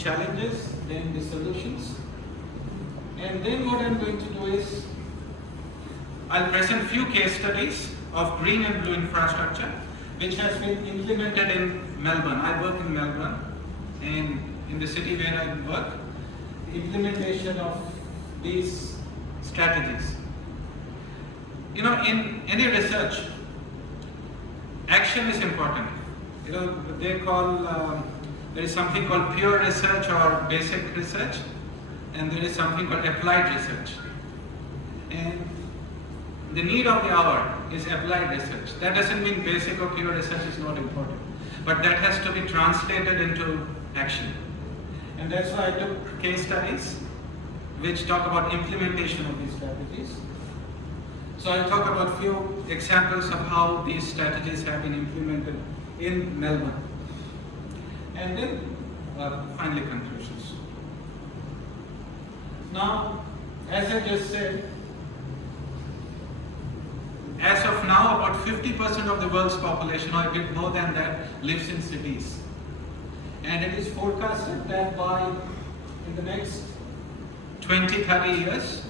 these challenges, then the solutions. And then what I'm going to do is, I'll present few case studies of green and blue infrastructure which has been implemented in Melbourne. I work in Melbourne, and in the city where I work, the implementation of these strategies. You know, in any research, action is important. You know, there is something called pure research or basic research, and there is something called applied research. And the need of the hour is applied research. That doesn't mean basic or pure research is not important, but that has to be translated into action. And that's why I took case studies which talk about implementation of these strategies. So I'll talk about few examples of how these strategies have been implemented in Melbourne. And then finally conclusions. Now, as I just said, as of now, about 50% of the world's population, or a bit more than that, lives in cities. And it is forecasted that in the next 20-30 years,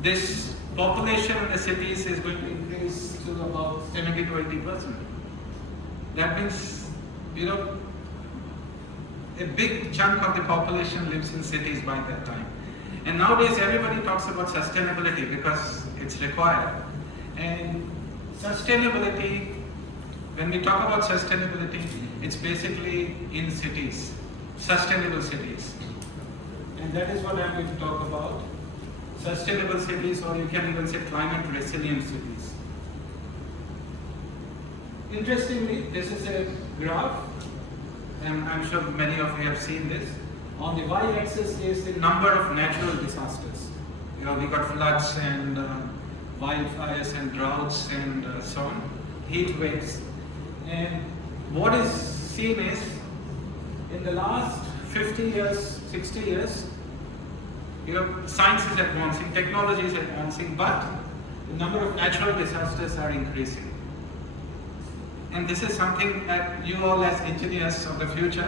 this population in the cities is going to increase to about 70 to 80%. That means, you know, a big chunk of the population lives in cities by that time. And nowadays everybody talks about sustainability because it's required. And sustainability, when we talk about sustainability, it's basically in cities, sustainable cities. And that is what I'm going to talk about. Sustainable cities, or you can even say climate resilient cities. Interestingly, this is a graph, and I'm sure many of you have seen this. On the y-axis is the number of natural disasters. You know, we got floods and wildfires and droughts and so on, heat waves. And what is seen is, in the last 50 years, 60 years, you know, science is advancing, technology is advancing, but the number of natural disasters are increasing. And this is something that you all as engineers of the future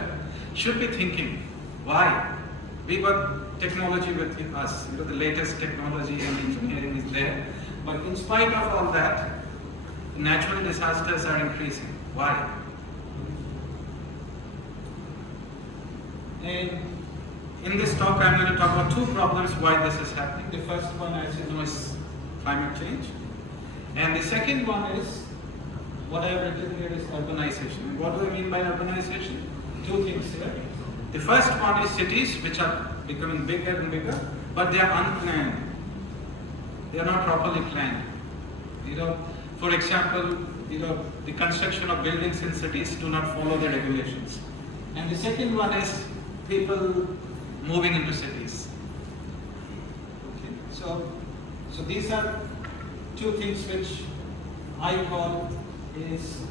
should be thinking. Why? We got technology with us, you know, the latest technology and engineering is there. But in spite of all that, natural disasters are increasing. Why? And in this talk, I'm going to talk about two problems why this is happening. The first one, as you know, is climate change. And the second one is, what I have written here is urbanization. And what do I mean by urbanization? Two things here. The first one is cities, which are becoming bigger and bigger, but they are unplanned. They are not properly planned. You know, for example, you know, the construction of buildings in cities do not follow the regulations. And the second one is people moving into cities. Okay. So these are two things which I call is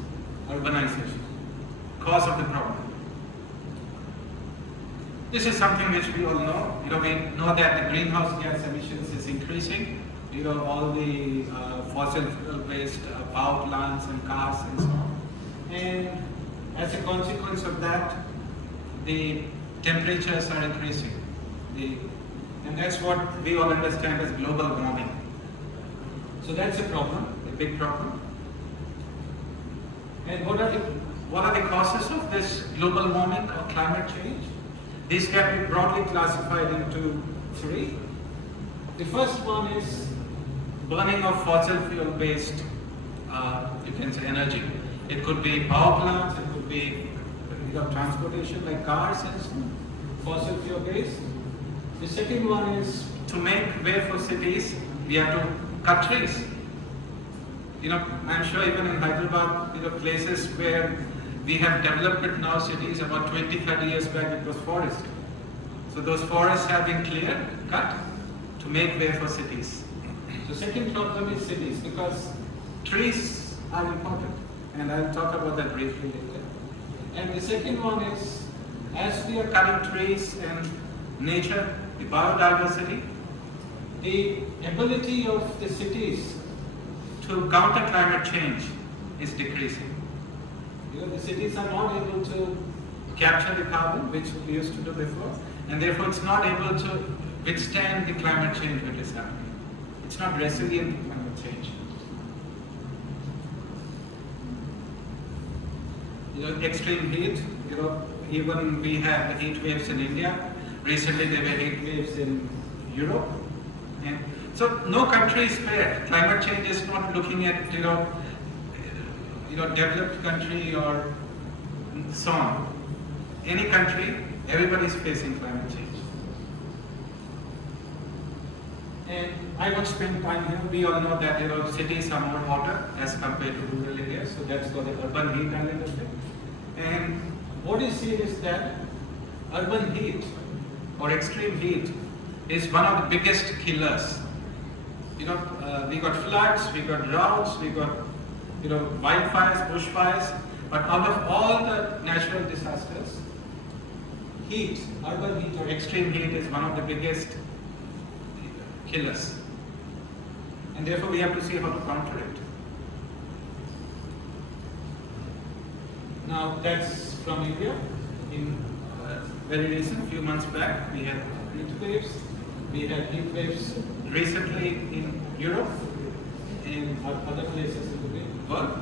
urbanization, cause of the problem. This is something which we all know. You know, we know that the greenhouse gas emissions is increasing. You know, all the fossil fuel-based power plants and cars and so on. And as a consequence of that, the temperatures are increasing. And that's what we all understand as global warming. So that's a problem, a big problem. And what are the causes of this global warming or climate change? These can be broadly classified into three. The first one is burning of fossil fuel based, you can say, energy. It could be power plants, it could be transportation like cars and so on, fossil fuel based. The second one is to make way for cities, we have to cut trees. You know, I'm sure even in Hyderabad, you know, places where we have developed it now, cities, about 20-30 years back it was forest. So those forests have been cleared, cut, to make way for cities. The second problem is cities, because trees are important, and I'll talk about that briefly later. And the second one is, as we are cutting trees and nature, the biodiversity, the ability of the cities to counter climate change is decreasing. You know, the cities are not able to capture the carbon, which we used to do before, and therefore it's not able to withstand the climate change which is happening. It's not resilient to climate change. Extreme heat, even we have the heat waves in India. Recently there were heat waves in Europe. And so no country is spared. Climate change is not looking at developed country or so on. Any country, everybody is facing climate change. And I won't spend time here. We all know that cities are more hotter as compared to rural areas, so that's got the urban heat element of it. And what you see is that urban heat or extreme heat is one of the biggest killers. We got floods, we got droughts, we got wildfires, bushfires, but out of all the natural disasters, heat, urban heat or extreme heat is one of the biggest killers. And therefore we have to see how to counter it. Now that's from India. In very recent, few months back, we had heat waves. We had heat waves recently in Europe and other places in the world.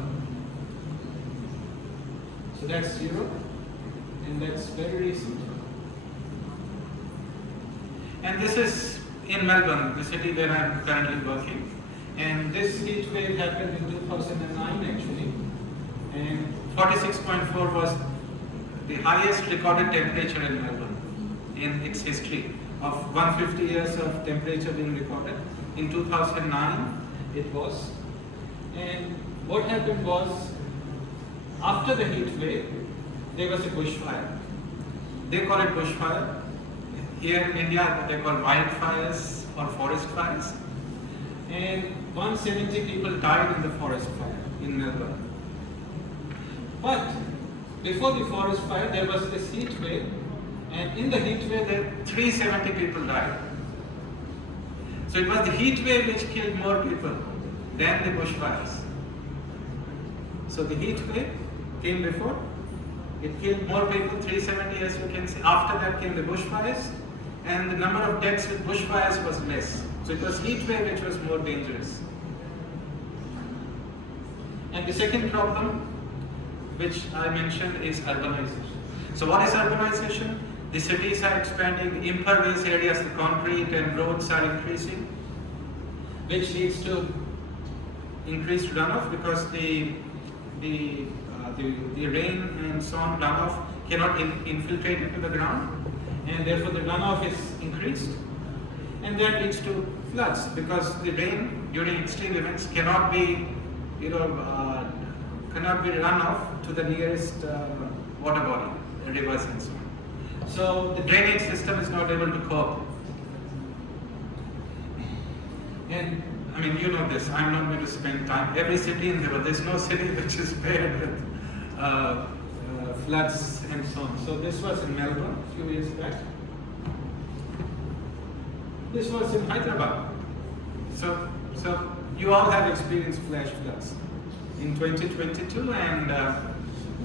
So that's Europe, and that's very recent. And this is in Melbourne, the city where I'm currently working. And this heat wave happened in 2009 actually. And 46.4 was the highest recorded temperature in Melbourne in its history of 150 years of temperature being recorded. In 2009 it was. And what happened was, after the heat wave, there was a bushfire. They call it bushfire. Here in India, they call wildfires or forest fires. And 170 people died in the forest fire in Melbourne. But before the forest fire, there was this heat wave, and in the heat wave, 370 people died. So it was the heat wave which killed more people than the bushfires. So the heat wave came before, it killed more people, 370 as you can see. After that came the bushfires, and the number of deaths with bushfires was less. So it was heat wave which was more dangerous. And the second problem, which I mentioned, is urbanization. So what is urbanization? The cities are expanding, the impervious areas, the concrete and roads are increasing, which leads to increased runoff because the rain and so on runoff cannot infiltrate into the ground, and therefore the runoff is increased, and that leads to floods because the rain during extreme events cannot be run off to the nearest water body, rivers and so on. So the drainage system is not able to cope. And I mean, you know this, I'm not going to spend time. Every city in the world, there's no city which is spared with floods and so on. So this was in Melbourne a few years back. This was in Hyderabad. So you all have experienced flash floods in 2022 and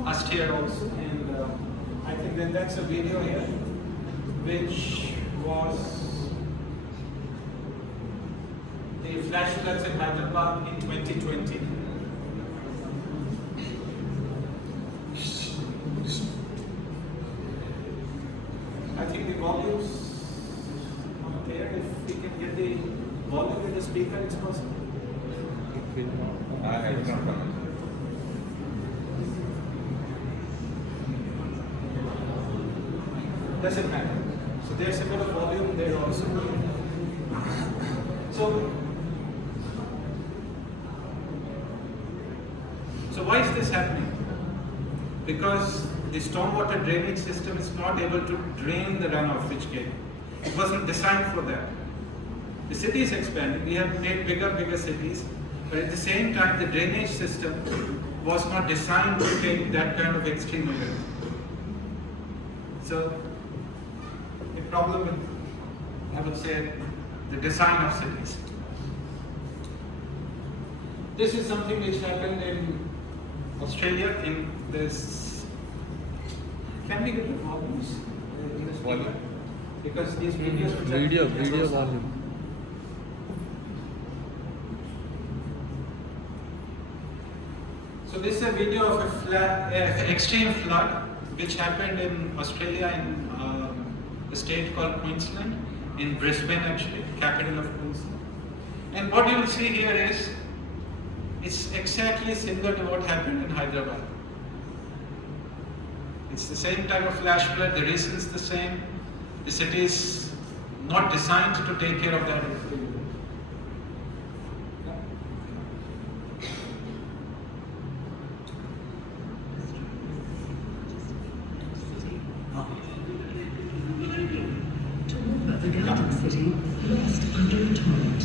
last year also. And I think that that's a video here, which was the flash floods in Hyderabad in 2020. I think the volume's not there. If we can get the volume in the speaker, it's possible. I cannot comment. Doesn't matter. So there's a bit of volume there also. So why is this happening? Because the stormwater drainage system is not able to drain the runoff which came. It wasn't designed for that. The city is expanding. We have made bigger cities, but at the same time, the drainage system was not designed to take that kind of extreme event. So the problem with, I would say, the design of cities. This is something which happened in Australia in this can we get the volumes in the speaker? Because these videos which Video are volume. So this is a video of extreme flood which happened in Australia in a state called Queensland, in Brisbane actually, capital of Queensland. And what you will see here is, it's exactly similar to what happened in Hyderabad. It's the same type of flash flood, the reason is the same. The city is not designed to take care of that. The Garden City lost under a torrent.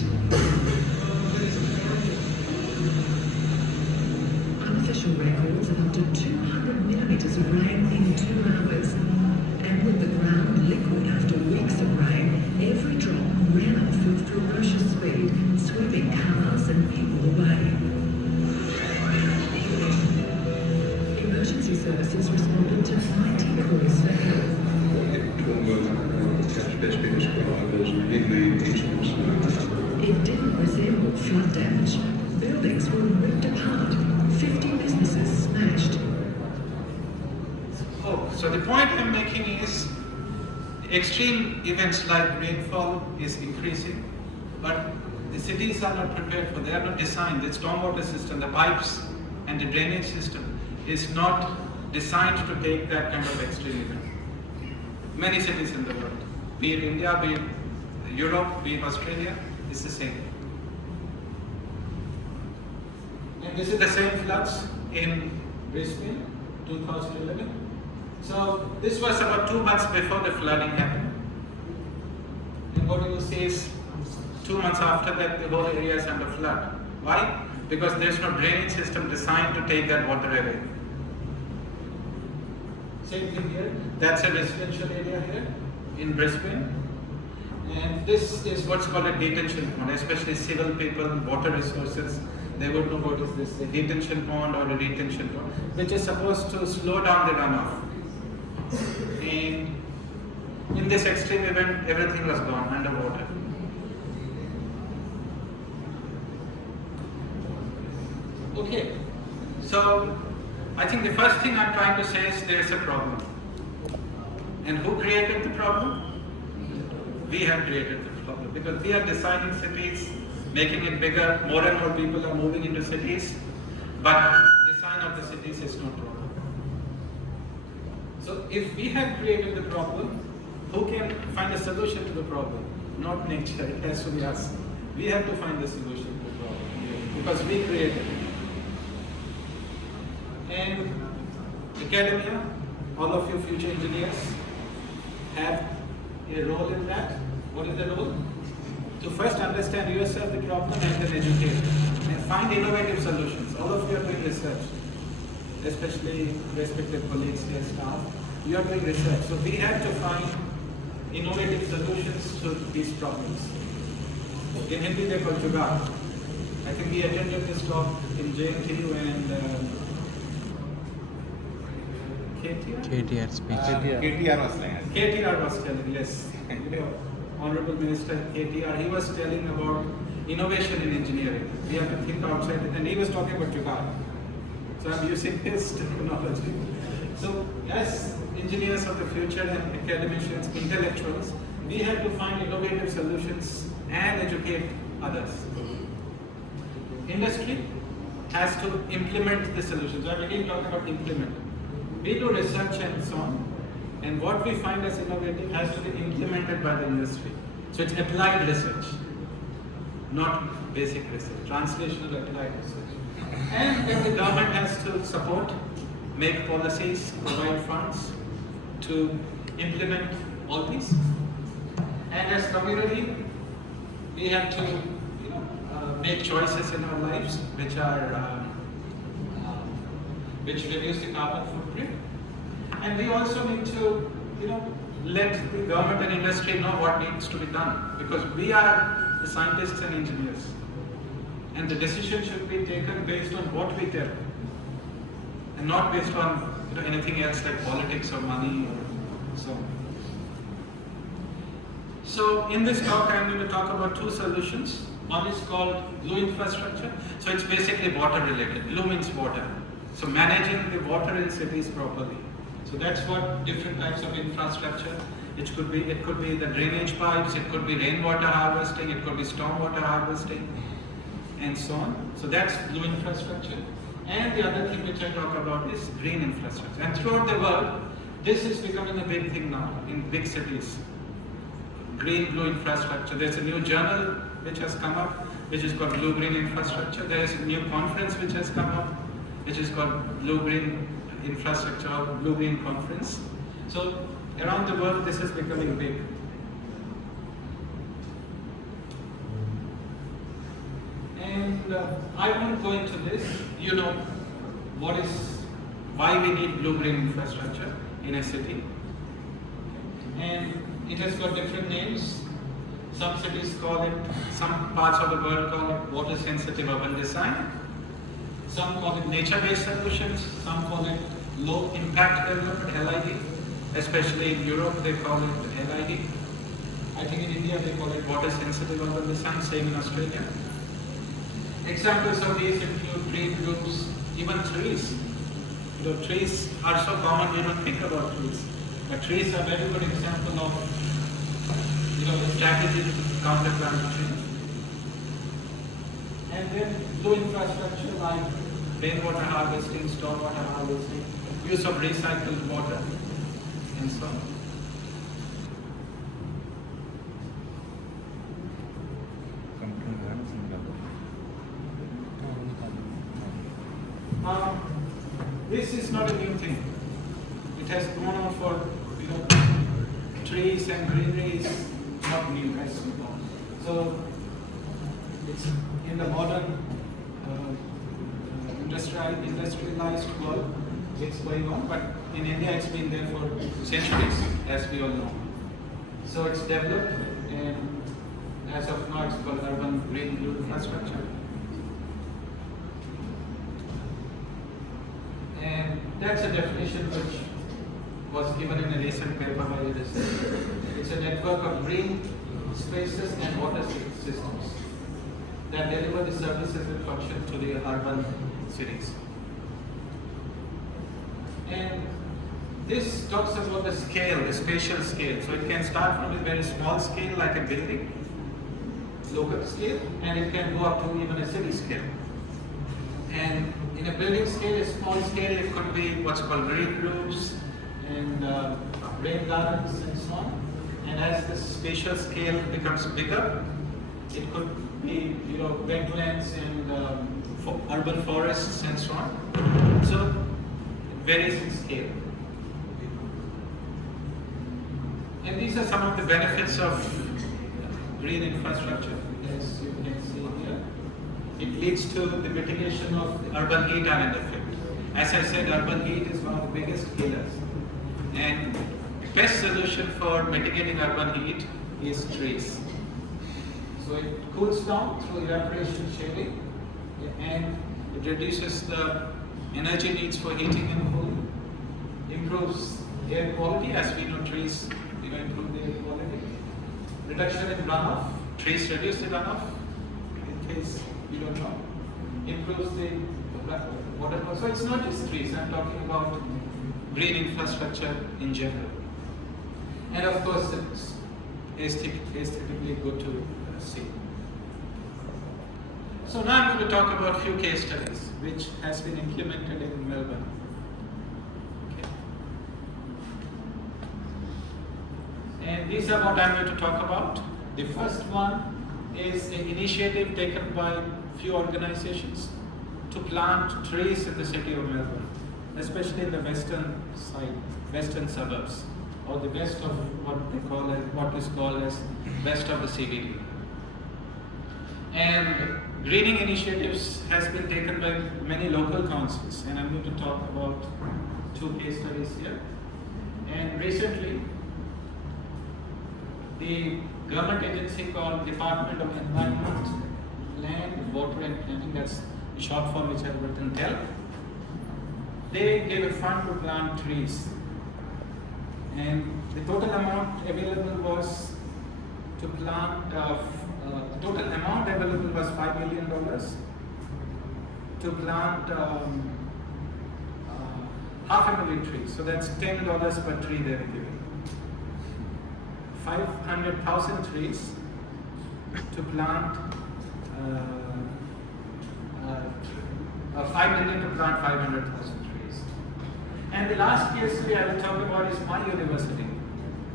Unofficial records of up to 200 millimetres of rain in 2 hours. And with the ground liquid after weeks of rain, every drop ran off with ferocious speed, sweeping cars and people away. Emergency services responded to 90 calls for help. It didn't resemble flood damage. Buildings were ripped apart, 50 businesses smashed. Oh, so the point I'm making is, extreme events like rainfall is increasing, but the cities are not prepared for, they are not designed. The stormwater system, the pipes and the drainage system is not designed to take that kind of extreme event. Many cities in the world, be it India, be it Europe, be it Australia, it's the same. And this is the same floods in Brisbane, 2011. So this was about 2 months before the flooding happened. And what you will see is 2 months after that, the whole area is under flood. Why? Because there's no drainage system designed to take that water away. Same thing here. That's a residential area here in Brisbane. And this is what's called a detention pond, especially civil people, water resources. They would know what is this, a detention pond or a retention pond, which is supposed to slow down the runoff. And in this extreme event, everything was gone underwater. Okay, so I think the first thing I'm trying to say is there's a problem. And who created the problem? We have created the problem because we are designing cities, making it bigger. More and more people are moving into cities, but design of the cities is not wrong. So if we have created the problem, who can find a solution to the problem? Not nature, it has to be us. We have to find the solution to the problem because we created it. And academia, all of you future engineers have a role in that. What is the role? To first understand yourself the problem and then educate and find innovative solutions. All of you are doing research, especially respected colleagues here, staff. You are doing research. So we have to find innovative solutions to these problems. In Hindi they call jugaad. I think we attended this talk in JNTU and KTR speech. KTR was telling, yes. Honorable Minister KTR, he was telling about innovation in engineering. We have to think outside it, and he was talking about jugaad. So I'm using his terminology. So as engineers of the future and academicians, intellectuals, we have to find innovative solutions and educate others. Industry has to implement the solutions. So I'm again talking about implement. We do research and so on, and what we find as innovative has to be implemented by the industry. So it's applied research, not basic research, translational applied research. And then the government has to support, make policies, provide funds to implement all these. And as community, we have to make choices in our lives which reduce the carbon footprint. And we also need to, let the government and industry know what needs to be done, because we are the scientists and engineers. And the decision should be taken based on what we tell, and not based on to anything else like politics or money or so on. So in this talk, I'm going to talk about two solutions. One is called blue infrastructure. So it's basically water related. Blue means water. So managing the water in cities properly. So that's what different types of infrastructure. It could be the drainage pipes, it could be rainwater harvesting, it could be stormwater harvesting, and so on. So that's blue infrastructure. And the other thing which I talk about is green infrastructure. And throughout the world, this is becoming a big thing now in big cities. Green blue infrastructure. There's a new journal which has come up, which is called Blue Green Infrastructure. There is a new conference which has come up, which is called Blue Green Infrastructure or Blue Green Conference. So around the world, this is becoming big. And I won't go into this. You know why we need blue green infrastructure in a city. And it has got different names. Some cities call it, some parts of the world call it water sensitive urban design. Some call it nature-based solutions. Some call it low impact development, LID. Especially in Europe, they call it LID. I think in India, they call it water sensitive urban design, same in Australia. Examples of these include green roofs, even trees. You know, trees are so common, you don't think about trees. But trees are a very good example of the strategy to counter climate change. And then blue infrastructure like rainwater harvesting, stormwater harvesting, use of recycled water, and so on. This is not a new thing. It has gone on for trees and greenery is not new as we know. So it's in the modern industrialized world, it's going on, but in India it's been there for centuries, as we all know. So it's developed, and as of now it's called urban green blue infrastructure. And that's a definition which was given in a recent paper by the researcher. It's a network of green spaces and water systems that deliver the services and function to the urban cities. And this talks about the scale, the spatial scale. So it can start from a very small scale like a building, local scale, and it can go up to even a city scale. And in a building scale, a small scale, it could be what's called green roofs and rain gardens and so on. And as the spatial scale becomes bigger, it could be wetlands and urban forests and so on. So it varies in scale. And these are some of the benefits of green infrastructure, as you can see here. It leads to the mitigation of the urban heat island effect. As I said, urban heat is one of the biggest killers. And the best solution for mitigating urban heat is trees. So it cools down through evaporation shading, and it reduces the energy needs for heating and cooling, improves air quality, as we know trees improve the air quality, reduction in runoff, trees reduce the runoff, in case you don't know, improves the water quality. So it's not just trees, I'm talking about green infrastructure in general. And of course, it's aesthetically good to see. So now I'm going to talk about a few case studies which has been implemented in Melbourne. Okay. And these are what I'm going to talk about. The first one is an initiative taken by few organizations to plant trees in the city of Melbourne, especially in the western side, western suburbs, or the west of what is called as west of the CBD. And greening initiatives has been taken by many local councils, and I'm going to talk about two case studies here. And recently, the government agency called Department of Environment, Land, Water and Planning, that's the short form which I've written TEL, they gave a fund to plant trees. And the total amount available was to plant, the total amount available was $5 million to plant 500,000 trees. So that's $10 per tree they were giving. 500,000 trees to plant, 5 million to plant 500,000 trees. And the last case study I will talk about is my university,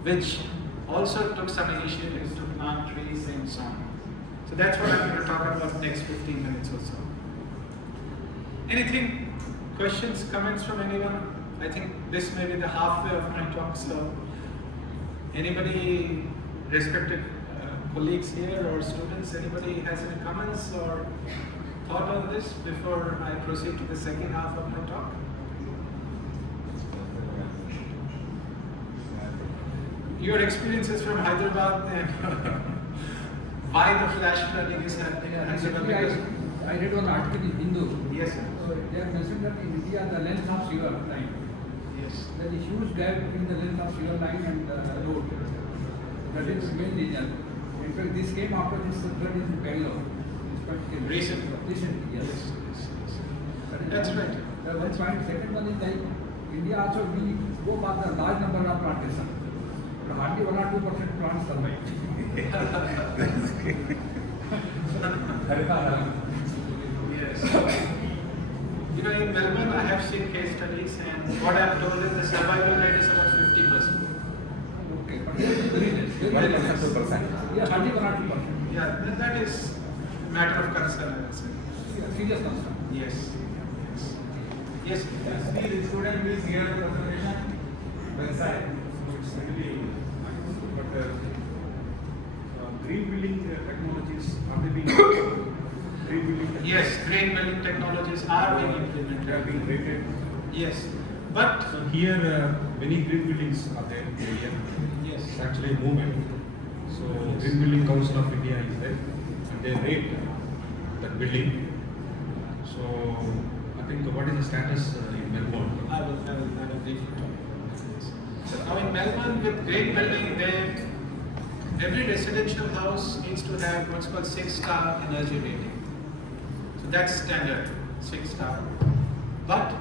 which also took some initiatives to plant trees and so on. So that's what I'm going to talk about next 15 minutes or so. Anything, questions, comments from anyone? I think this may be the halfway of my talk, so anybody, respected colleagues here or students, anybody has any comments or thought on this before I proceed to the second half of my talk? Your experiences from Hyderabad and why the flash flooding is happening? I read one article in Hindu. Yes, sir. So they have mentioned that in India the length of sewer line. Yes. There is a huge gap between the length of sewer line and the road. That is the main reason. In fact, this came after this flood in Bangalore. Recently, yes. That's right. One point. Second one is like India also we go for the large number of plantation. But hardly 1 or 2% plants survive. Yes. You know, in Melbourne, I have seen case studies, and what I've told is the survival rate is about 50%. Okay, but it is very less. Very less. 2%. Yeah, hardly 1 or 2%. Yeah, that is a matter of concern, I would say. Yeah, serious concern. Yes. Yes. Yes, the student is here presentation website, so it's really but green building technologies are they being green building technologies Yes, green building technologies are being have implemented. been rated. Yes, but So here many green buildings are there in India. yes, It's actually a movement. So Green Building Council of India is there and they rate that building. So I think what is the status in Melbourne? I will briefly talk about this. So now in Melbourne, with green building, every residential house needs to have what's called 6-star energy rating. So that's standard, 6-star. But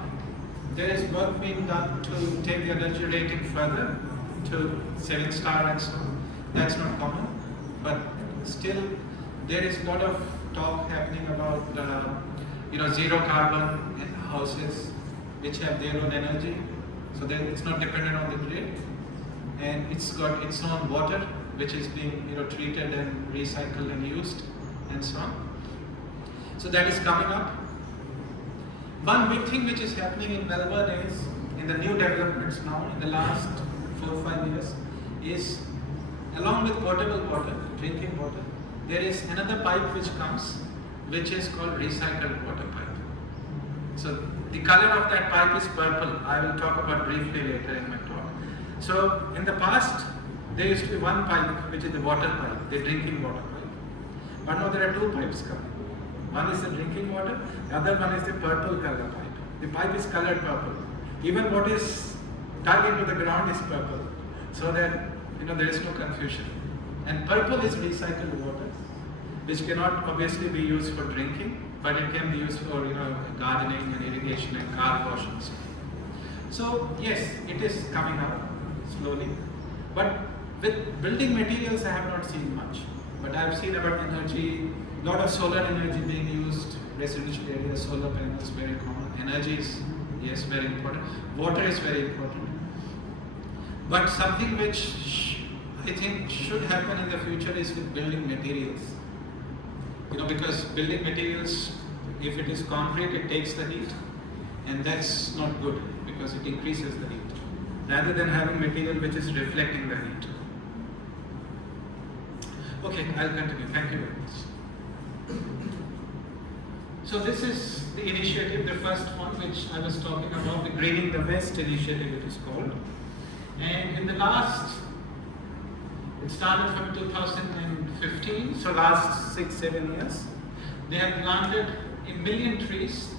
there is work being done to take the energy rating further to 7-star and so on. That's not common, but still there is a lot of talk happening about zero carbon houses which have their own energy, so that it's not dependent on the grid, and it's got its own water which is being treated and recycled and used and so on. So that is coming up. One big thing which is happening in Melbourne is, in the new developments now, in the last 4 or 5 years, is along with potable water, drinking water, there is another pipe which comes, which is called recycled water pipe. So the color of that pipe is purple. I will talk about briefly later in my talk. So in the past, there used to be one pipe, which is the water pipe, the drinking water pipe. But now there are 2 pipes coming. One is the drinking water, the other one is the purple color pipe. The pipe is colored purple. Even what is dug into the ground is purple, so that there is no confusion. And purple is recycled water, which cannot obviously be used for drinking, but it can be used for gardening and irrigation and car washing. So yes, it is coming up slowly, but with building materials I have not seen much. But I have seen about energy, lot of solar energy being used, residential areas, solar panels, very common. Energy is, yes, very important. Water is very important. But something which I think should happen in the future is with building materials. Because building materials, if it is concrete, it takes the heat, and that's not good because it increases the heat, rather than having material which is reflecting the heat. Okay, I'll continue. Thank you very much. So this is the initiative, the first one which I was talking about, the Greening the West initiative it is called. And in the last, it started from 2015, so last 6-7 years, they have planted 1 million trees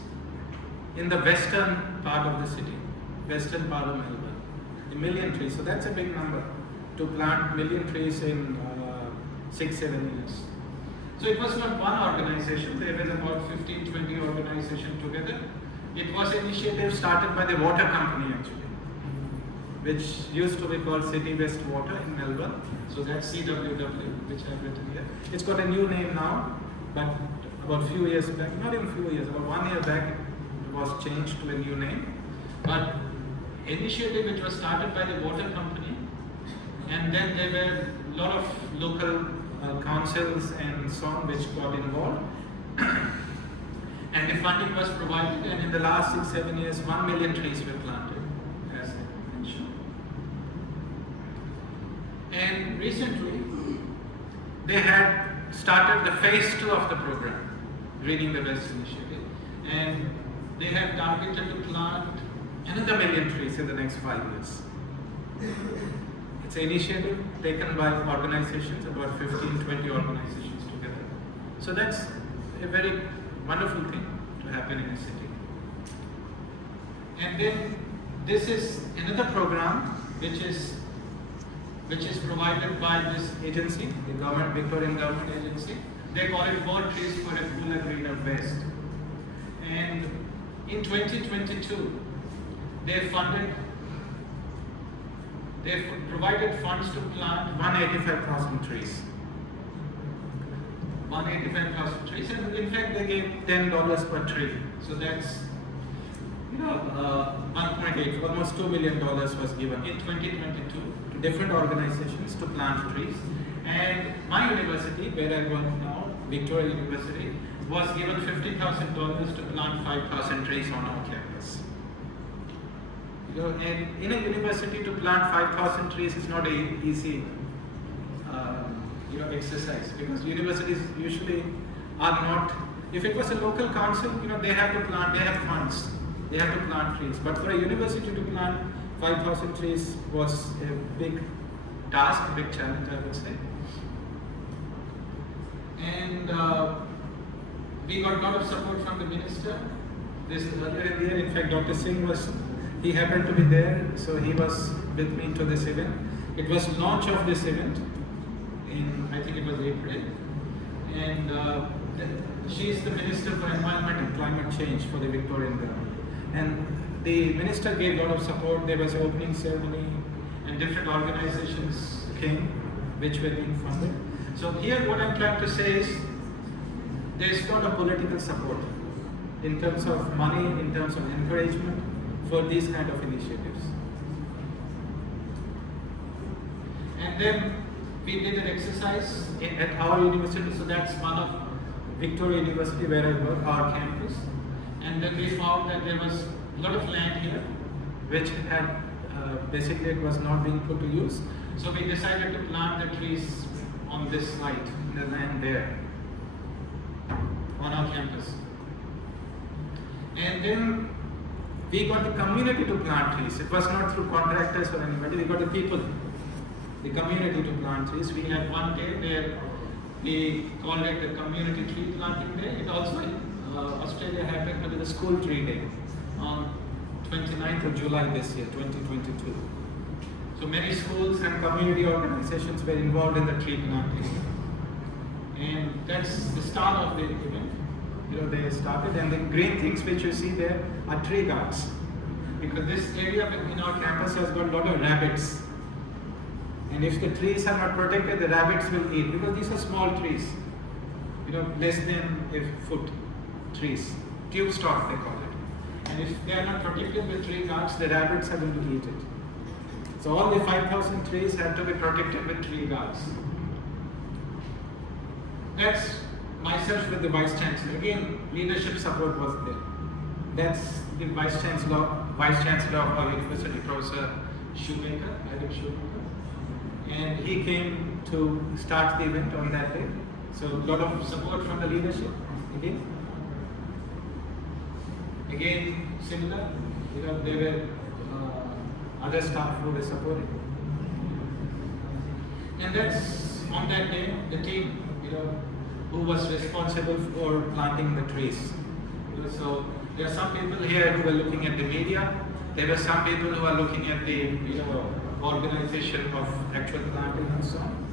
in the western part of the city, western part of Melbourne. 1 million trees, so that's a big number to plant 1 million trees in 6-7 years. So it was not one organization, there were about 15-20 organizations together. It was an initiative started by the water company actually, which used to be called City West Water in Melbourne. So that's CWW, which I've written here. It's got a new name now, but about a few years back, not even a few years, about 1 year back, it was changed to a new name. But initiative which was started by the water company, and then there were a lot of local councils and so on which got involved. And the funding was provided, and in the last 6-7 years, 1 million trees were planted, as I mentioned. And recently, they had started the phase 2 of the program, Greening the West initiative, and they have targeted to plant another 1 million trees in the next 5 years. It's an initiative taken by organizations, about 15-20 organizations together. So that's a very wonderful thing to happen in a city. And then this is another program which is provided by this agency, the government, Victorian government agency. They call it More Trees for a Cooler, Greener West. And in 2022, they provided funds to plant 185,000 trees. 185,000 trees, and in fact they gave $10 per tree. So that's 1.8, almost $2 million was given in 2022 to different organizations to plant trees. And my university, where I work now, Victoria University, was given $50,000 to plant 5,000 trees on our campus. And in a university to plant 5,000 trees is not an easy exercise, because universities usually are not, if it was a local council, they have to plant, they have funds, they have to plant trees. But for a university to plant 5,000 trees was a big task, a big challenge, I would say. And we got a lot of support from the minister. This is earlier in the year, in fact, Dr. Singh he happened to be there, so he was with me to this event. It was launch of this event in, I think it was April. And she is the Minister for Environment and Climate Change for the Victorian government. And the minister gave a lot of support. There was an opening ceremony and different organizations came which were being funded. So here what I'm trying to say is there is a lot of political support in terms of money, in terms of encouragement for these kind of initiatives. And then we did an exercise at our university, so that's one of Victoria University where I work, our campus. And then we found that there was a lot of land here which had basically it was not being put to use. So we decided to plant the trees on this site, in the land there, on our campus. And then we got the community to plant trees. It was not through contractors or anybody, we got the people, the community to plant trees. We had one day where we called it the community tree planting day. It also in Australia happened to be the school tree day on 29th of July this year, 2022. So many schools and community organizations were involved in the tree planting. And that's the start of the event. They started, and the green things which you see there are tree guards. Because this area in our campus has got a lot of rabbits. And if the trees are not protected, the rabbits will eat, because these are small trees. Less than a foot trees. Tube stock they call it. And if they are not protected with tree guards, the rabbits are going to eat it. So all the 5,000 trees have to be protected with tree guards. That's myself with the Vice Chancellor. Again, leadership support was there. That's the Vice Chancellor of our university, Professor Shoemaker, Adam Shoemaker. And he came to start the event on that day. So a lot of support from the leadership. Again, similar. There were other staff who were supporting. And that's on that day, the team, who was responsible for planting the trees. So There are some people here who are looking at the media. There were some people who are looking at the organization of actual planting and so on.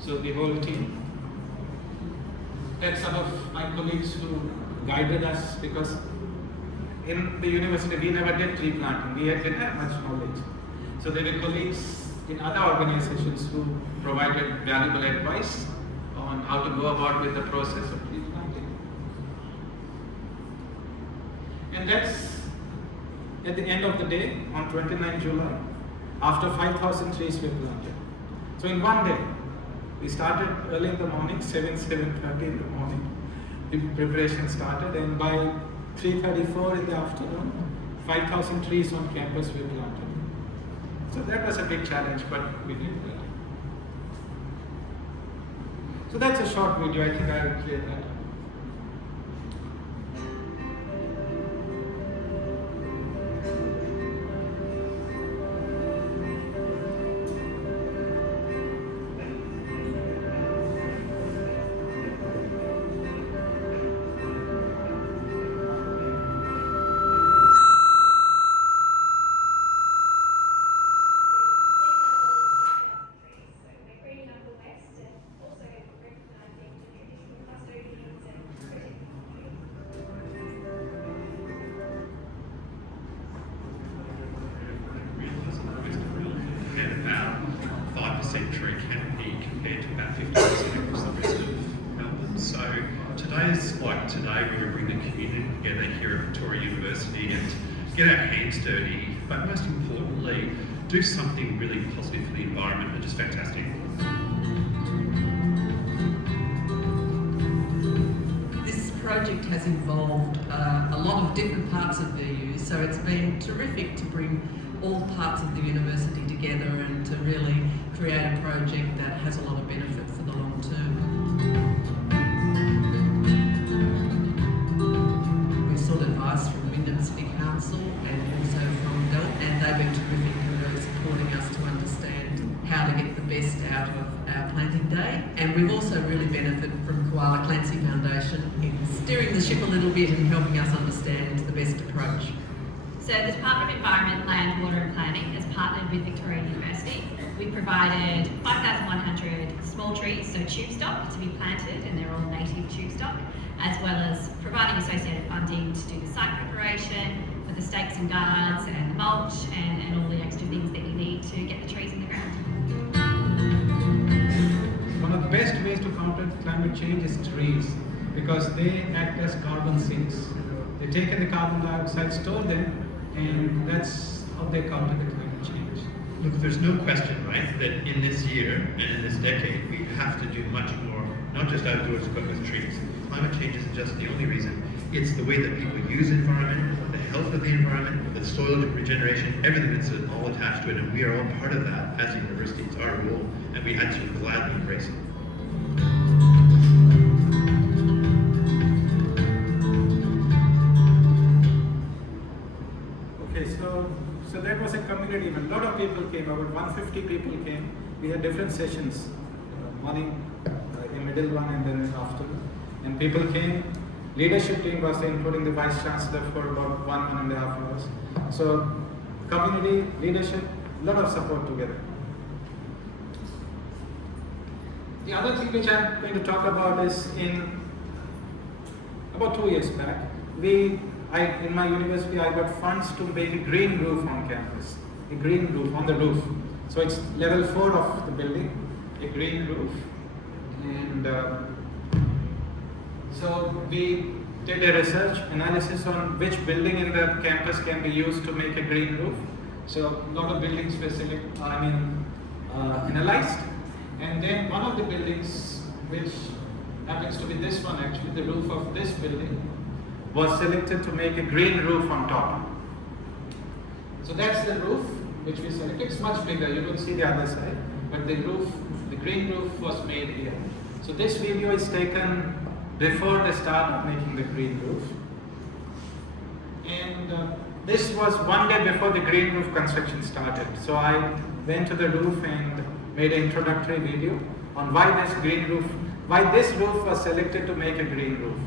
So the whole team. And some of my colleagues who guided us, because in the university we never did tree planting. We didn't have much knowledge. So there were colleagues in other organizations who provided valuable advice on how to go about with the process of tree planting. And that's at the end of the day, on 29 July, after 5,000 trees were planted. So in one day, we started early in the morning, 7:30 in the morning. The preparation started, and by 3:34 in the afternoon, 5,000 trees on campus were planted. So that was a big challenge, but we did that. So that's a short video. I think I will clear that. Tree canopy compared to about 50% across the rest of Melbourne. So today's like today, we're going to bring the community together here at Victoria University and get our hands dirty, but most importantly, do something really positive for the environment, which is fantastic. This project has involved a lot of different parts of VU, so it's been terrific to bring all parts of the university together and to really create a project that has a lot of benefit for the long term. We've sought advice from Wyndham City Council and also from Belt, and they've been terrific in really supporting us to understand how to get the best out of our planting day. And we've also really benefited from Koala Clancy Foundation in steering the ship a little bit and helping us understand the best approach. So the Department of Environment, Land, Water and Planning has partnered with Victoria University. We provided 5,100 small trees, so tube stock, to be planted, and they're all native tube stock, as well as providing associated funding to do the site preparation for the stakes and guards and the mulch and all the extra things that you need to get the trees in the ground. One of the best ways to counter climate change is trees, because they act as carbon sinks. They take in the carbon dioxide, store them, and that's how they counter the climate change. Look, there's no question, right, that in this year and in this decade, we have to do much more, not just outdoors, but with trees. Climate change isn't just the only reason. It's the way that people use the environment, the health of the environment, the soil regeneration, everything that's all attached to it, and we are all part of that as a university. It's our role, and we had to gladly embrace it. Okay, so that was a community event. A lot of people came, about 150 people came. We had different sessions, morning, a middle one, and then an afternoon. And people came. Leadership team was there, including the Vice Chancellor, for about 1.5 hours. So community, leadership, a lot of support together. The other thing which I'm going to talk about is in about 2 years back, in my university, I got funds to make a green roof on campus. A green roof on the roof. So it's level 4 of the building, a green roof. And so we did a research analysis on which building in the campus can be used to make a green roof. So a lot of buildings were analyzed. And then one of the buildings, which happens to be this one actually, the roof of this building, was selected to make a green roof on top. So that's the roof which we selected. It's much bigger, you don't see the other side, but the green roof was made here. So this video is taken before the start of making the green roof. And this was one day before the green roof construction started. So I went to the roof and made an introductory video on why this roof was selected to make a green roof.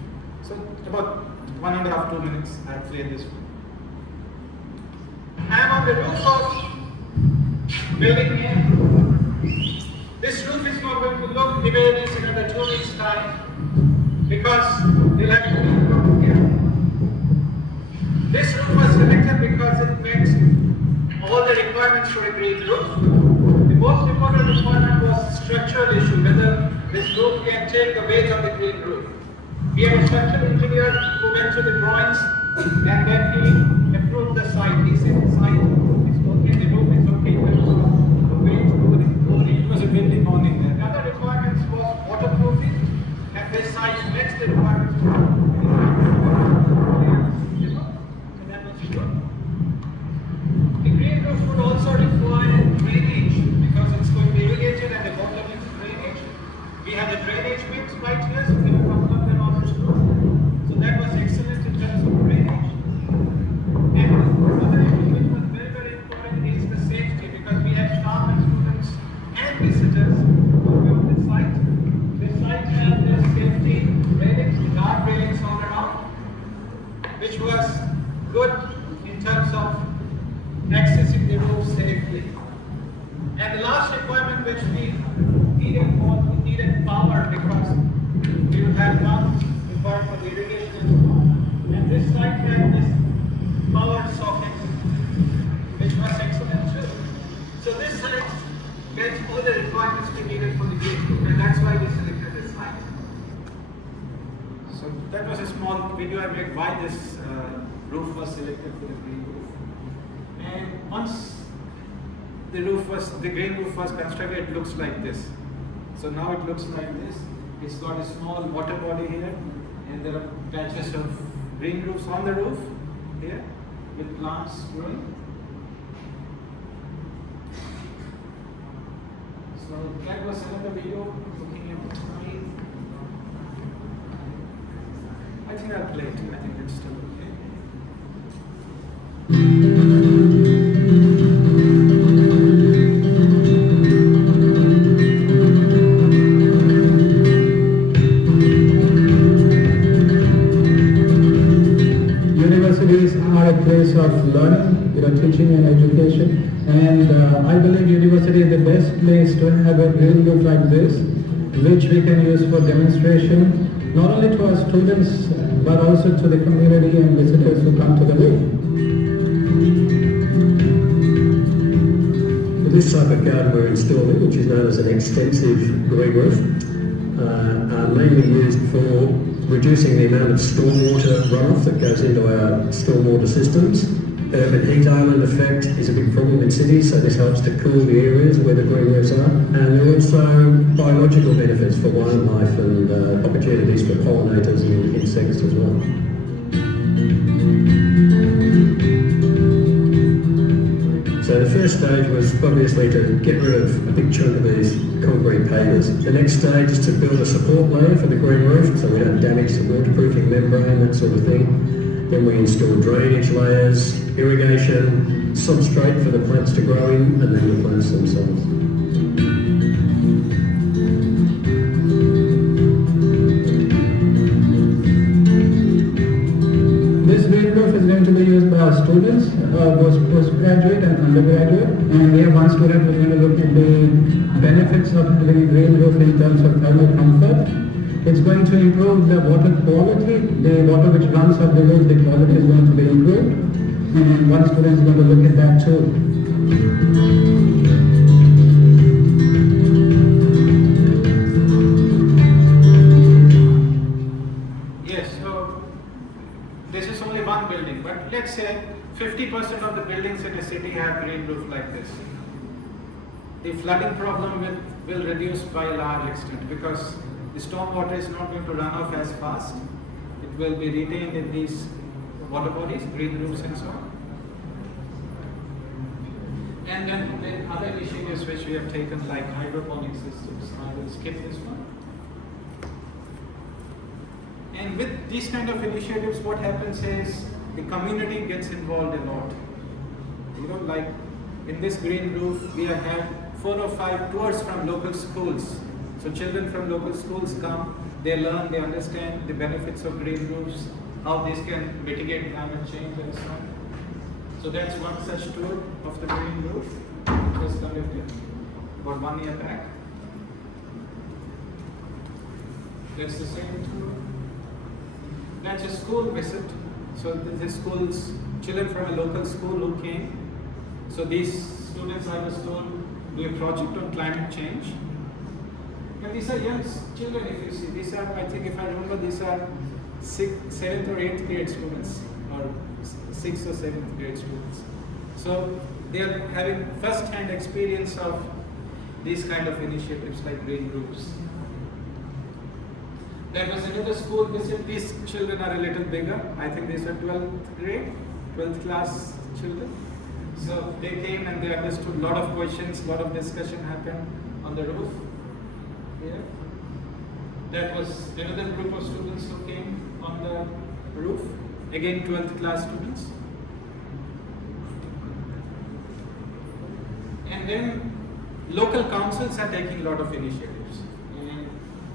So about 1.5 to 2 minutes I'll clear this one. I am on the roof of building here. This roof is not going to look the way it is in another 2 weeks' time because we'll have to be from here. This roof was selected because it met all the requirements for a green roof. The most important requirement was the structural issue, whether this roof can take the weight of the green roof. We have a structural engineer who went through the drawings and then he approved the site. He said the site is okay, the roof is okay, the weight it was a building morning there. The other requirements was waterproofing and this site met the requirements for so that was good. The green roof would also require drainage because it's going to be irrigated and the bottom is drainage. We have the drainage bits right here, so they will come up and on this roof. So that was excellent in terms of drainage. And another issue which was very, very important is the safety because we have staff and students and visitors on this site. This site had the safety railings, the guard railings all around, which was good in terms of accessing the roof safely. And the last requirement which we needed was we needed power because we would have pumps required for the irrigation. And this site had this power socket, which was excellent too. So this site met all the requirements we needed for the green roof, and that's why we selected this site. So that was a small video I made why this roof was selected for the green roof. And once the green roof was constructed, it looks like this. So now it looks like this. It's got a small water body here, and there are patches of green roofs on the roof here with plants growing. So that was another video looking at the time. I think I'll play it. I think it's still okay. Universities are a place of learning, teaching and education, and I believe university is the best place to have a green roof like this, which we can use for demonstration, not only to our students, but also to the community and visitors who come to the roof. This type of garden we're installing, which is known as an extensive green roof, are mainly used for reducing the amount of stormwater runoff that goes into our stormwater systems. The urban heat island effect is a big problem in cities, so this helps to cool the areas where the green roofs are. And there are also biological benefits for wildlife and opportunities for pollinators and insects as well. So the first stage was obviously to get rid of a big chunk of these concrete pavers. The next stage is to build a support layer for the green roof so we don't damage the waterproofing membrane, that sort of thing. Then we install drainage layers, irrigation, substrate for the plants to grow in, and then the plants themselves. This green roof is going to be used by our students, both postgraduate and undergraduate, and we have one student who is going to look at the benefits of having a green roof in terms of thermal comfort. It's going to improve the water quality. The water which runs off the roof, the quality is going to be improved. And one student is going to look at that too. Yes, so this is only one building, but let's say 50% of the buildings in a city have green roof like this. The flooding problem will reduce by a large extent because the stormwater is not going to run off as fast. It will be retained in these water bodies, green roofs and so on. And then the other initiatives which we have taken like hydroponic systems. I will skip this one. And with these kind of initiatives, what happens is the community gets involved a lot. Like in this green roof, we have had 4 or 5 tours from local schools. So So children from local schools come, they learn, they understand the benefits of green roofs, how these can mitigate climate change and so on. So that's one such tour of the green roof, which was conducted about 1 year back. That's the same tour. That's a school visit. So this schools, children from a local school who came. So these students, I was told, do a project on climate change. And these are young children, if you see. These are, I think if I remember, these are 7th or 8th grade students, or 6th or 7th grade students. So they are having first-hand experience of these kind of initiatives like green roofs. There was another school visit. These children are a little bigger. I think these are 12th grade, 12th class children. So they came and they understood a lot of questions, a lot of discussion happened on the roof. Here. That was another group of students who came on the roof. Again, 12th class students. And then local councils are taking a lot of initiatives. And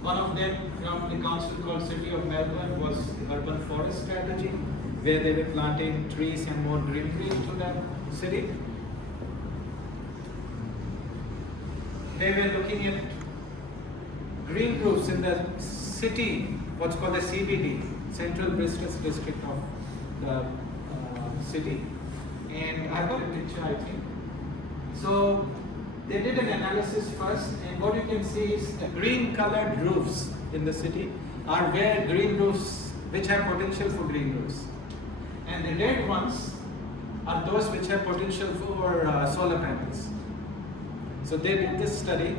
one of them from the council called City of Melbourne was the urban forest strategy, where they were planting trees and more greenery into the city. They were looking at green roofs in the city, what's called the CBD, Central Business District of the city. And I've got a picture, I think. So they did an analysis first, and what you can see is the green colored roofs in the city are where green roofs, which have potential for green roofs. And the red ones are those which have potential for solar panels. So they did this study,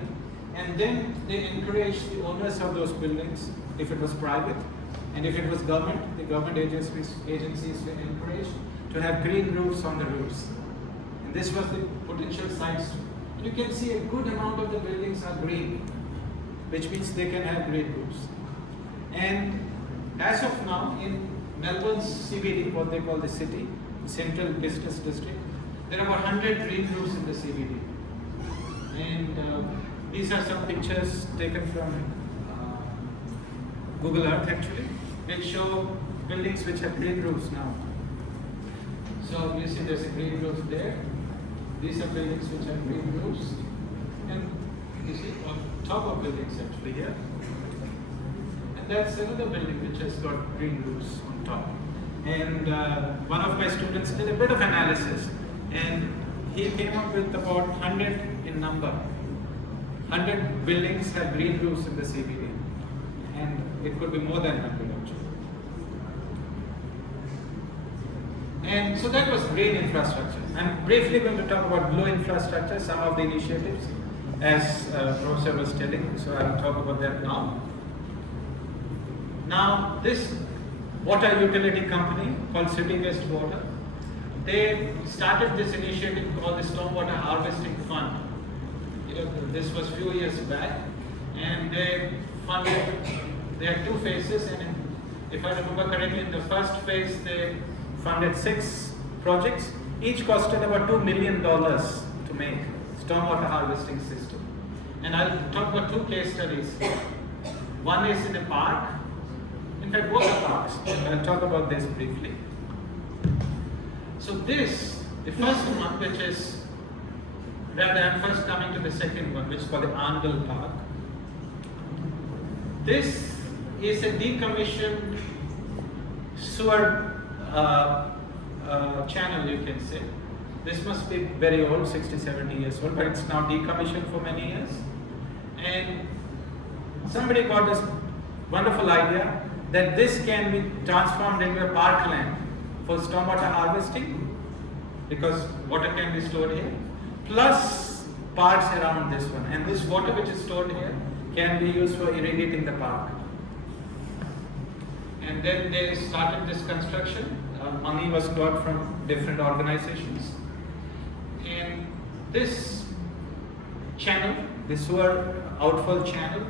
and then they encouraged the owners of those buildings, if it was private, and if it was government, the government agencies were encouraged to have green roofs on the roofs. And this was the potential sites. You can see a good amount of the buildings are green, which means they can have green roofs. And as of now, in Melbourne's CBD, what they call the city, Central Business District, there are about 100 green roofs in the CBD. And these are some pictures taken from Google Earth actually, which show buildings which have green roofs now. So you see there's a green roof there. These are buildings which have green roofs. And you see on top of buildings actually here. And that's another building which has got green roofs on top. And one of my students did a bit of analysis, and he came up with about 100 in number. 100 buildings have green roofs in the CBD, and it could be more than 100 actually. And so that was green infrastructure. I'm briefly going to talk about blue infrastructure, some of the initiatives, as Professor was telling, so I'll talk about that now. Now, this water utility company called City West Water, they started this initiative called the Stormwater Harvesting Fund. This was a few years back, and they funded, there are two phases, and if I remember correctly, in the first phase they funded 6 projects, each costed about $2 million to make stormwater harvesting system. And I'll talk about 2 case studies. One is in a park, in fact both are parks, I'll talk about this briefly. So this, the first one, which is, rather I'm first coming to the second one, which is called the Arndell Park. This is a decommissioned sewer channel, you can say. This must be very old, 60, 70 years old, but it's now decommissioned for many years. And somebody got this wonderful idea that this can be transformed into a parkland for stormwater harvesting, because water can be stored here, plus parks around this one. And this water which is stored here can be used for irrigating the park. And then they started this construction. Money was got from different organizations. And this channel, the sewer outfall channel,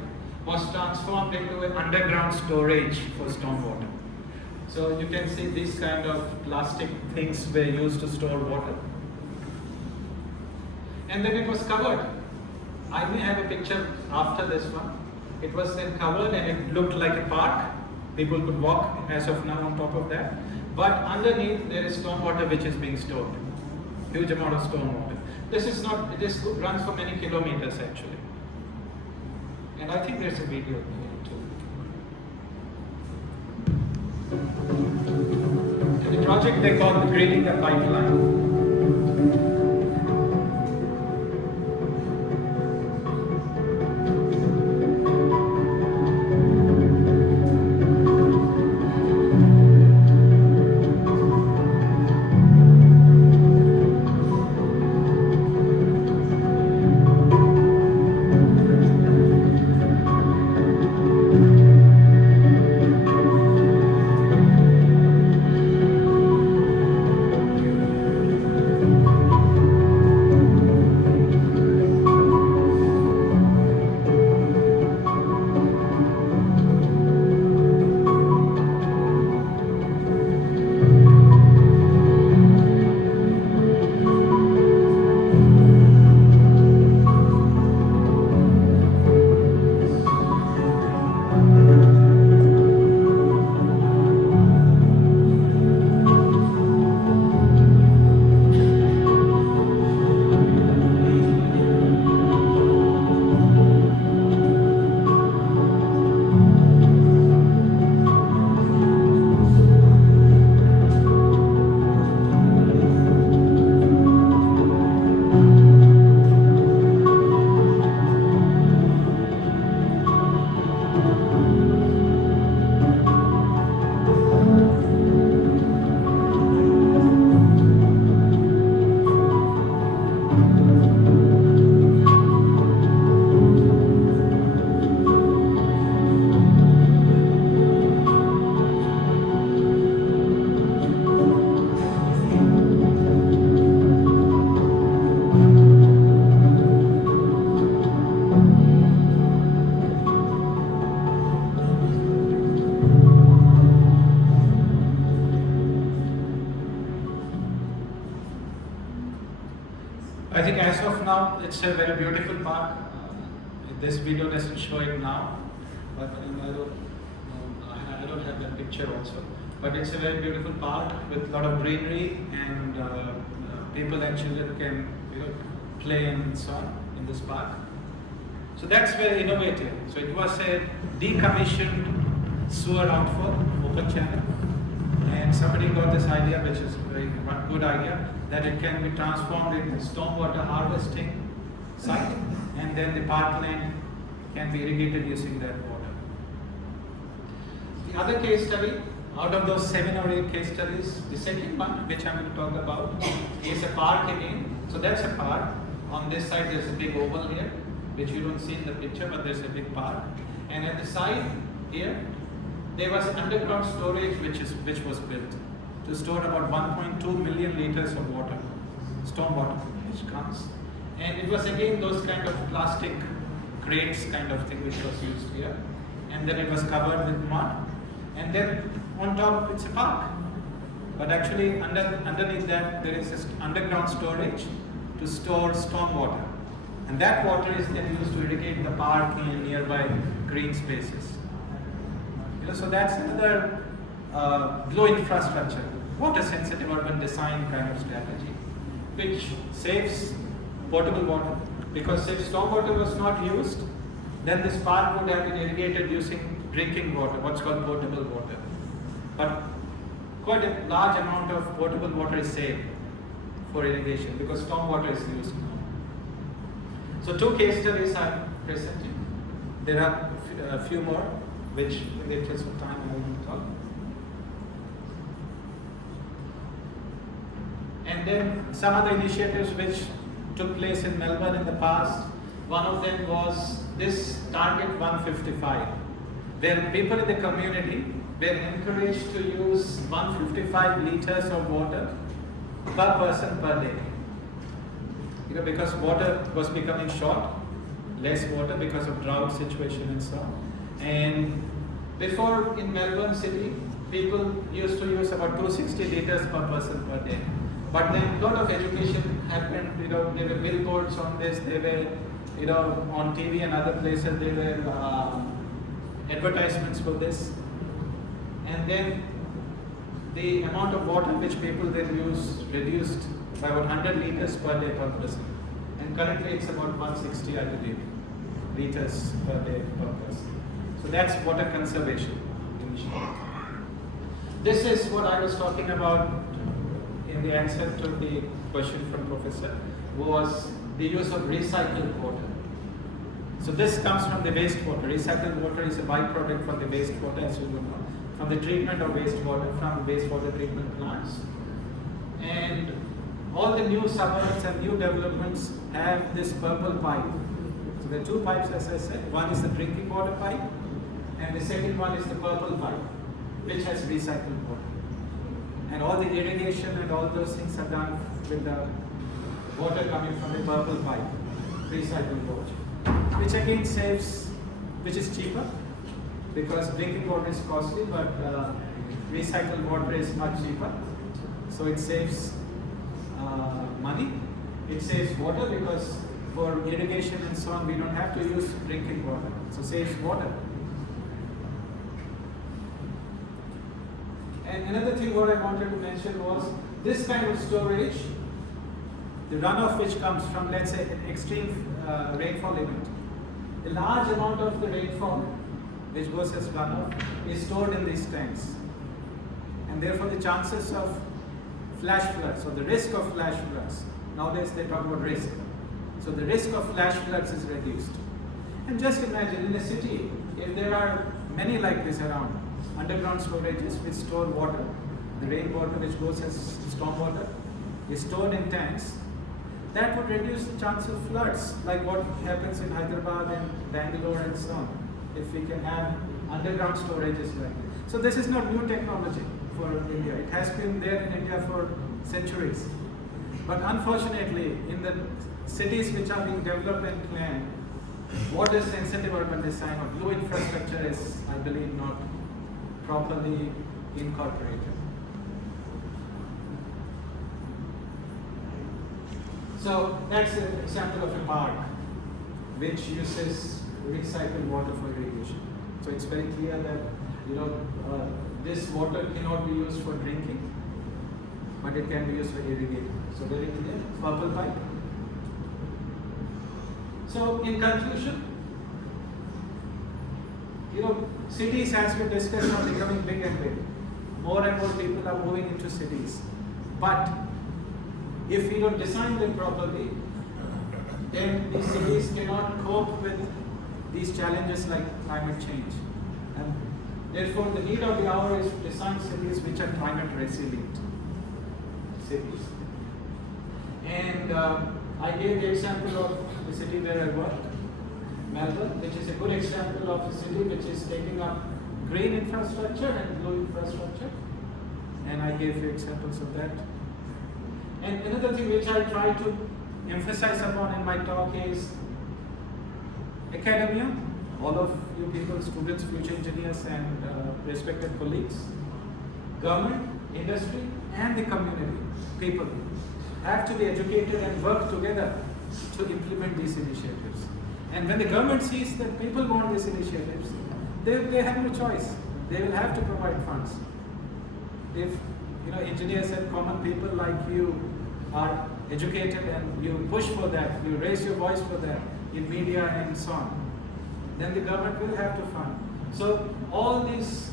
was transformed into an underground storage for stormwater. So you can see these kind of plastic things were used to store water. And then it was covered. I may have a picture after this one. It was then covered and it looked like a park. People could walk as of now on top of that. But underneath there is stormwater which is being stored. Huge amount of stormwater. This runs for many kilometers actually. And I think there's a video here too. And the project they call Greening the Pipeline. I think as of now, it's a very beautiful park. This video doesn't show it now, but I don't have that picture also. But it's a very beautiful park with a lot of greenery, and people and children can play and so on in this park. So that's very innovative. So it was a decommissioned sewer outfall, open channel, and somebody got this idea, which is a very good idea, that it can be transformed into stormwater harvesting site, and then the parkland can be irrigated using that water. The other case study, out of those 7 or 8 case studies, the second one, which I'm going to talk about, is a park again. So that's a park. On this side, there's a big oval here, which you don't see in the picture, but there's a big park. And at the side here, there was underground storage which was built to store about 1.2 million liters of water, stormwater, which comes. And it was again those kind of plastic crates kind of thing which was used here. And then it was covered with mud. And then on top it's a park. But actually underneath that there is this underground storage to store stormwater. And that water is then used to irrigate the park and nearby green spaces. So that's another low infrastructure, water sensitive urban design kind of strategy, which saves potable water. Because if stormwater was not used, then this park would have been irrigated using drinking water, what's called potable water. But quite a large amount of potable water is saved for irrigation because stormwater is used now. So 2 case studies I'm presenting. There are a few more, which in the interest of time I will talk. And then some other initiatives which took place in Melbourne in the past. One of them was this Target 155, where people in the community were encouraged to use 155 liters of water per person per day. Because water was becoming short, less water because of drought situation and so on. And before in Melbourne city, people used to use about 260 liters per person per day. But then a lot of education happened, there were billboards on this, they were, on TV and other places, they were advertisements for this. And then the amount of water which people then use reduced by about 100 liters per day per person. And currently it's about 160, I believe, liters per day per person. So that's water conservation initiative. This is what I was talking about in the answer to the question from Professor, was the use of recycled water. So this comes from the wastewater. Recycled water is a byproduct from the wastewater, as you know, from the treatment of wastewater from wastewater treatment plants. And all the new suburbs and new developments have this purple pipe. So there are two pipes, as I said. One is the drinking water pipe, and the second one is the purple pipe, which has recycled water. And all the irrigation and all those things are done with the water coming from the purple pipe, recycled water, which again saves, which is cheaper, because drinking water is costly, but recycled water is much cheaper. So it saves money, it saves water, because for irrigation and so on, we don't have to use drinking water, so saves water. And another thing what I wanted to mention was this kind of storage, the runoff which comes from, let's say, an extreme rainfall event. A large amount of the rainfall which goes as runoff is stored in these tanks. And therefore the chances of flash floods, or the risk of flash floods, nowadays they talk about risk. So the risk of flash floods is reduced. And just imagine in a city, if there are many like this around, underground storages which store water, the rainwater which goes as stormwater is stored in tanks, that would reduce the chance of floods, like what happens in Hyderabad and Bangalore and so on, if we can have underground storages like this. So this is not new technology for India. It has been there in India for centuries. But unfortunately, in the cities which are being developed and planned, water-sensitive urban design or blue infrastructure is, I believe, not properly incorporated. So that's an example of a park which uses recycled water for irrigation. So it's very clear that this water cannot be used for drinking, but it can be used for irrigating. So very clear, purple pipe. So in conclusion, cities, as we discussed, are becoming big and big. More and more people are moving into cities. But if we don't design them properly, then these cities cannot cope with these challenges like climate change. And therefore, the need of the hour is to design cities which are climate resilient cities. And I gave the example of the city where I worked, Melbourne, which is a good example of a city which is taking up green infrastructure and blue infrastructure. And I gave you examples of that. And another thing which I try to emphasize upon in my talk is academia, all of you people, students, future engineers, and respected colleagues, government, industry, and the community, people, have to be educated and work together to implement these initiatives. And when the government sees that people want these initiatives, they have no choice. They will have to provide funds. If engineers and common people like you are educated and you push for that, you raise your voice for that in media and so on, then the government will have to fund. So all these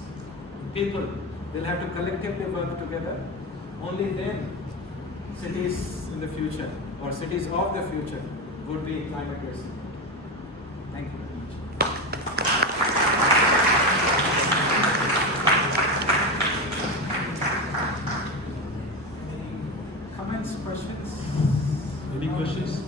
people will have to collectively work together. Only then cities in the future, or cities of the future, would be climate resilient. Thank you very much. Any comments, questions? Any questions?